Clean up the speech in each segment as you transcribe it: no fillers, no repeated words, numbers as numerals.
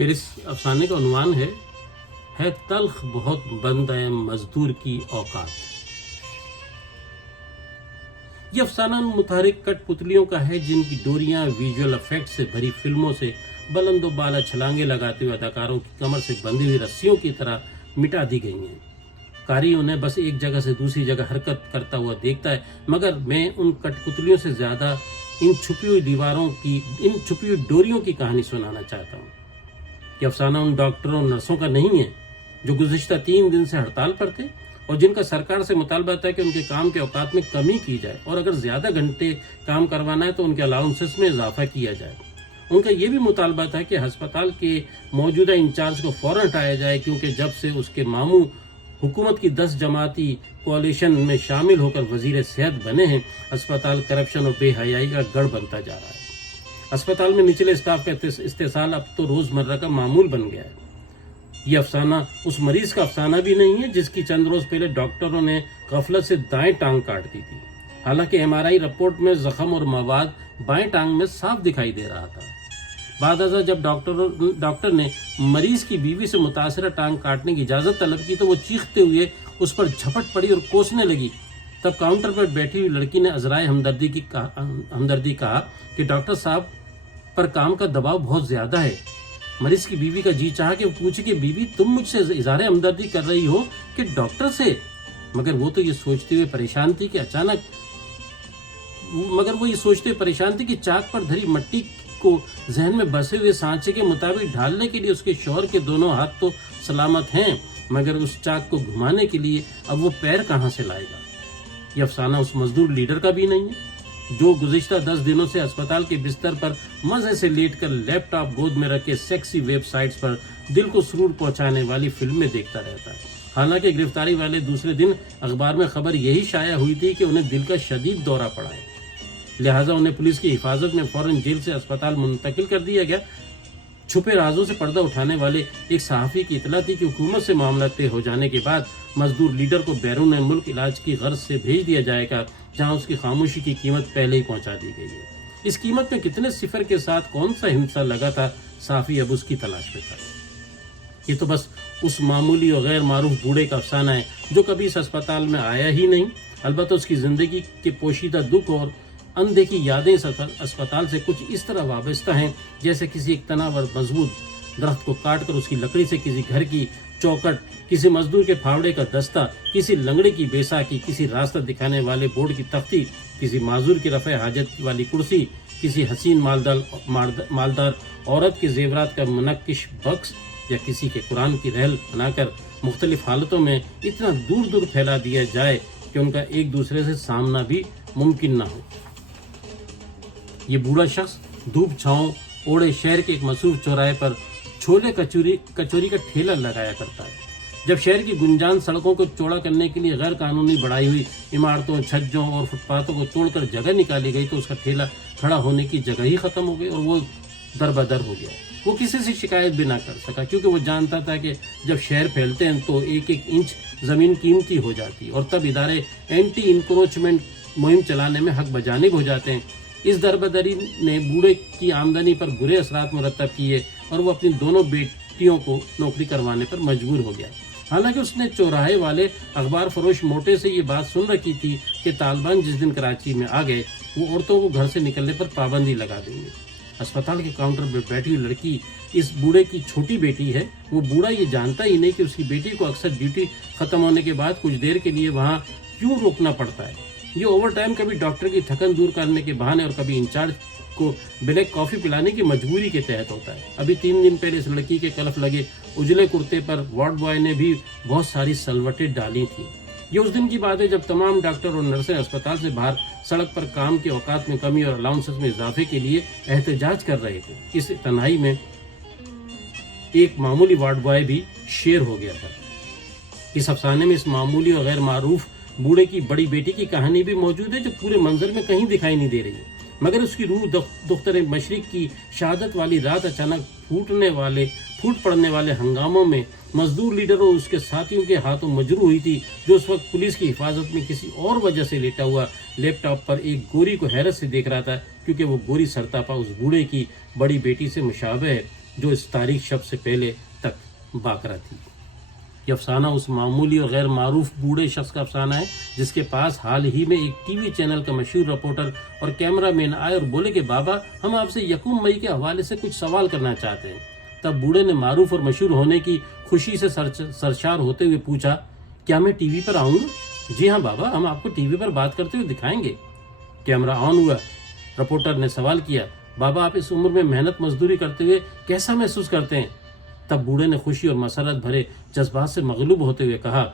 میرے اس افسانے کا عنوان ہے تلخ بہت بند ہے مزدور کی اوقات۔ یہ افسانہ ان متحرک کٹ پتلیوں کا ہے جن کی ڈوریاں ویژول افیکٹ سے بھری فلموں سے بلند و بالا چھلانگے لگاتے ہوئے اداکاروں کی کمر سے بندھی ہوئی رسیوں کی طرح مٹا دی گئی ہیں۔ قاری انہیں بس ایک جگہ سے دوسری جگہ حرکت کرتا ہوا دیکھتا ہے، مگر میں ان کٹ پتلیوں سے زیادہ ان چھپی ہوئی ڈوریوں کی کہانی سنانا چاہتا ہوں۔ یہ افسانہ ان ڈاکٹروں اور نرسوں کا نہیں ہے جو گزشتہ 3 دن سے ہڑتال پر تھے اور جن کا سرکار سے مطالبہ تھا کہ ان کے کام کے اوقات میں کمی کی جائے اور اگر زیادہ گھنٹے کام کروانا ہے تو ان کے الاؤنسز میں اضافہ کیا جائے۔ ان کا یہ بھی مطالبہ تھا کہ ہسپتال کے موجودہ انچارج کو فوراً ہٹایا جائے، کیونکہ جب سے اس کے ماموں حکومت کی 10 جماعتی کوalition میں شامل ہو کر وزیر صحت بنے ہیں، ہسپتال کرپشن اور بے حیائی کا گڑھ بنتا جا رہا ہے۔ ہسپتال میں نچلے اسٹاف کا استحصال اب تو روزمرہ کا معمول بن گیا ہے۔ یہ افسانہ اس مریض کا افسانہ بھی نہیں ہے جس کی چند روز پہلے ڈاکٹروں نے غفلت سے دائیں ٹانگ کاٹ دی تھی، حالانکہ MRI رپورٹ میں زخم اور مواد بائیں ٹانگ میں صاف دکھائی دے رہا تھا۔ بعد ازاں جب ڈاکٹر نے مریض کی بیوی سے متاثرہ ٹانگ کاٹنے کی اجازت طلب کی تو وہ چیختے ہوئے اس پر جھپٹ پڑی اور کوسنے لگی۔ تب کاؤنٹر پر بیٹھی ہوئی لڑکی نے عذرائے ہمدردی کہا کہ ڈاکٹر صاحب پر کام کا دباؤ بہت زیادہ ہے۔ مریض کی بیوی کا جی چاہا کہ وہ پوچھے کہ بیوی تم مجھ سے اظہار ہمدردی کر رہی ہو کہ ڈاکٹر سے؟ مگر وہ یہ سوچتے ہوئے پریشان تھی کہ چاک پر دھری مٹی کو ذہن میں بسے ہوئے سانچے کے مطابق ڈھالنے کے لیے اس کے شوہر کے دونوں ہاتھ تو سلامت ہیں، مگر اس چاک کو گھمانے کے لیے اب وہ پیر کہاں سے لائے گا؟ یہ افسانہ اس مزدور لیڈر کا بھی نہیں ہے جو گزشتہ 10 دنوں سے اسپتال کے بستر پر مزے سے لیٹ کر لیپ ٹاپ گود میں رکھ کے سیکسی ویب سائٹس پر دل کو سرور پہنچانے والی فلمیں دیکھتا رہتا ہے۔ حالانکہ گرفتاری والے دوسرے دن اخبار میں خبر یہی شائع ہوئی تھی کہ انہیں دل کا شدید دورہ پڑا ہے، لہٰذا انہیں پولیس کی حفاظت میں فوراً جیل سے اسپتال منتقل کر دیا گیا۔ چھپے رازوں سے پردہ اٹھانے والے ایک صحافی کی اطلاع تھی کہ حکومت سے معاملہ طے ہو جانے کے بعد مزدور لیڈر کو بیرون ملک علاج کی غرض سے بھیج دیا جائے گا، جہاں اس کی خاموشی کی قیمت پہلے ہی پہنچا دی گئی ہے۔ اس قیمت میں کتنے صفر کے ساتھ کون سا ہندسہ لگا تھا، صحافی اب اس کی تلاش میں تھا۔ یہ تو بس اس معمولی اور غیر معروف بوڑھے کا افسانہ ہے جو کبھی اس اسپتال میں آیا ہی نہیں، البتہ اس کی زندگی کے پوشیدہ دکھ اور اندیکھی یادیں اس اسپتال سے کچھ اس طرح وابستہ ہیں جیسے کسی ایک تناور مضبوط درخت کو کاٹ کر اس کی لکڑی سے کسی گھر کی چوکٹ، کسی مزدور کے پھاوڑے کا دستہ، کسی لنگڑے کی بیساکھی، کسی راستہ دکھانے والے بورڈ کی تختی، کسی معذور کی رفع حاجت والی کرسی، کسی حسین مالدار عورت کے زیورات کا منقش بکس، یا کسی کے قرآن کی رحل بنا کر مختلف حالتوں میں اتنا دور دور پھیلا دیا جائے کہ ان کا ایک دوسرے سے سامنا بھی ممکن نہ ہو۔ یہ بوڑھا شخص دھوپ چھاؤں اوڑے شہر کے ایک مصروف چوراہے پر چھولے کچوری کا ٹھیلا لگایا کرتا ہے۔ جب شہر کی گنجان سڑکوں کو چوڑا کرنے کے لیے غیر قانونی بڑھائی ہوئی عمارتوں، چھجوں اور فٹ پاتھوں کو توڑ کر جگہ نکالی گئی تو اس کا ٹھیلا کھڑا ہونے کی جگہ ہی ختم ہو گئی اور وہ در بدر ہو گیا۔ وہ کسی سے شکایت بھی نہ کر سکا کیونکہ وہ جانتا تھا کہ جب شہر پھیلتے ہیں تو ایک ایک انچ زمین قیمتی ہو جاتی اور تب ادارے اینٹی انکروچمنٹ مہم چلانے میں حق بجانب ہو جاتے ہیں۔ اس دربدری نے بوڑھے کی آمدنی پر برے اثرات مرتب کیے اور وہ اپنی دونوں بیٹیوں کو نوکری کروانے پر مجبور ہو گیا۔ حالانکہ اس نے چوراہے والے اخبار فروش موٹے سے یہ بات سن رکھی تھی کہ طالبان جس دن کراچی میں آ گئے وہ عورتوں کو گھر سے نکلنے پر پابندی لگا دیں گے۔ اسپتال کے کاؤنٹر پر بیٹھی ہوئی لڑکی اس بوڑھے کی چھوٹی بیٹی ہے۔ وہ بوڑھا یہ جانتا ہی نہیں کہ اس کی بیٹی کو اکثر ڈیوٹی ختم ہونے کے بعد کچھ دیر کے لیے وہاں کیوں روکنا پڑتا ہے۔ یہ اوور ٹائم کبھی ڈاکٹر کی تھکن دور کرنے کے بہانے اور کبھی انچارج کو بلیک کافی پلانے کی مجبوری کے تحت ہوتا ہے۔ ابھی 3 دن پہلے اس لڑکی کے کلف لگے اجلے کرتے پر وارڈ بوائے نے بھی بہت ساری سلوٹیں ڈالی تھیں۔ یہ اس دن کی بات ہے جب تمام ڈاکٹر اور نرسیں اسپتال سے باہر سڑک پر کام کے اوقات میں کمی اور الاؤنسز میں اضافے کے لیے احتجاج کر رہے تھے۔ اس تنہائی میں ایک معمولی وارڈ بوائے بھی شیر ہو گیا تھا۔ اس افسانے میں اس معمولی اور غیر معروف بوڑھے کی بڑی بیٹی کی کہانی بھی موجود ہے جو پورے منظر میں کہیں دکھائی نہیں دے رہی، مگر اس کی روح دختر مشرق کی شہادت والی رات اچانک پھوٹ پڑنے والے ہنگاموں میں مزدور لیڈر اور اس کے ساتھیوں کے ہاتھوں مجروح ہوئی تھی، جو اس وقت پولیس کی حفاظت میں کسی اور وجہ سے لیٹا ہوا لیپ ٹاپ پر ایک گوری کو حیرت سے دیکھ رہا تھا، کیونکہ وہ گوری سرتاپا اس بوڑھے کی بڑی بیٹی سے مشابہ ہے جو اس تاریخ شب سے پہلے تک باقرہ تھی۔ یہ افسانہ اس معمولی اور غیر معروف بوڑھے شخص کا افسانہ ہے جس کے پاس حال ہی میں ایک ٹی وی چینل کا مشہور رپورٹر اور کیمرہ مین آئے اور بولے کہ بابا ہم آپ سے 1 مئی کے حوالے سے کچھ سوال کرنا چاہتے ہیں۔ تب بوڑھے نے معروف اور مشہور ہونے کی خوشی سے سرشار ہوتے ہوئے پوچھا، کیا میں ٹی وی پر آؤں گا؟ جی ہاں بابا، ہم آپ کو ٹی وی پر بات کرتے ہوئے دکھائیں گے۔ کیمرہ آن ہوا۔ رپورٹر نے سوال کیا، بابا آپ اس عمر میں محنت مزدوری کرتے ہوئے کیسا محسوس کرتے ہیں؟ تب بوڑھے نے خوشی اور مسرت بھرے جذبات سے مغلوب ہوتے ہوئے کہا،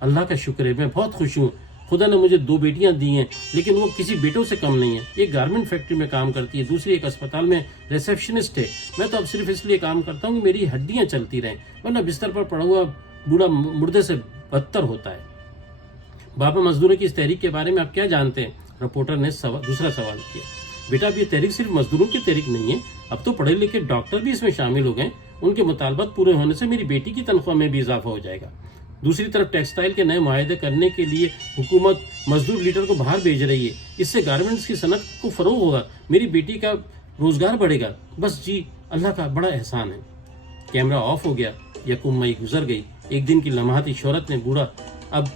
اللہ کا شکر ہے، میں بہت خوش ہوں۔ خدا نے مجھے 2 بیٹیاں دی ہیں، لیکن وہ کسی بیٹوں سے کم نہیں ہیں۔ ایک گارمنٹ فیکٹری میں کام کرتی ہے، دوسری ایک اسپتال میں ریسیپشنسٹ ہے۔ میں تو اب صرف اس لیے کام کرتا ہوں کہ میری ہڈیاں چلتی رہیں، ورنہ بستر پر پڑا ہوا بوڑھا مردے سے بدتر ہوتا ہے۔ بابا مزدوروں کی اس تحریک کے بارے میں آپ کیا جانتے ہیں؟ رپورٹر نے دوسرا سوال کیا۔ بیٹا اب یہ تحریک صرف مزدوروں کی تحریک نہیں ہے، اب تو پڑھے لکھے ڈاکٹر بھی اس میں شامل ہو گئے۔ ان کے مطالبات پورے ہونے سے میری بیٹی کی تنخواہ میں بھی اضافہ ہو جائے گا۔ دوسری طرف ٹیکسٹائل کے نئے معاہدے کرنے کے لیے حکومت مزدور لیڈر کو باہر بھیج رہی ہے، اس سے گارمنٹس کی صنعت کو فروغ ہوگا، میری بیٹی کا روزگار بڑھے گا۔ بس جی، اللہ کا بڑا احسان ہے۔ کیمرہ آف ہو گیا۔ 1 مئی گزر گئی۔ ایک دن کی لمحاتی شہرت نے بوڑھا اب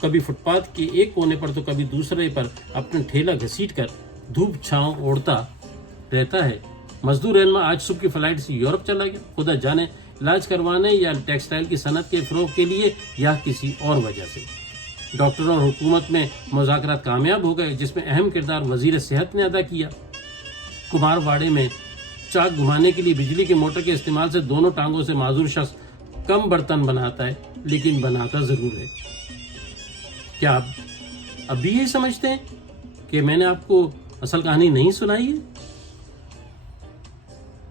کبھی فٹ پاتھ کے ایک کونے پر تو کبھی دوسرے پر اپنا ٹھیلا گھسیٹ کر دھوپ چھاؤں اوڑھتا رہتا ہے۔ مزدور رہنما آج صبح کی فلائٹ سے یورپ چلا گیا، خدا جانے علاج کروانے یا ٹیکسٹائل کی صنعت کے فروغ کے لیے یا کسی اور وجہ سے۔ ڈاکٹروں اور حکومت میں مذاکرات کامیاب ہو گئے، جس میں اہم کردار وزیر صحت نے ادا کیا۔ کمار واڑے میں چاک گھمانے کے لیے بجلی کے موٹر کے استعمال سے دونوں ٹانگوں سے معذور شخص کم برتن بناتا ہے، لیکن بناتا ضرور ہے۔ کیا آپ اب بھی یہی سمجھتے ہیں کہ میں نے آپ کو اصل کہانی نہیں سنائی ہے؟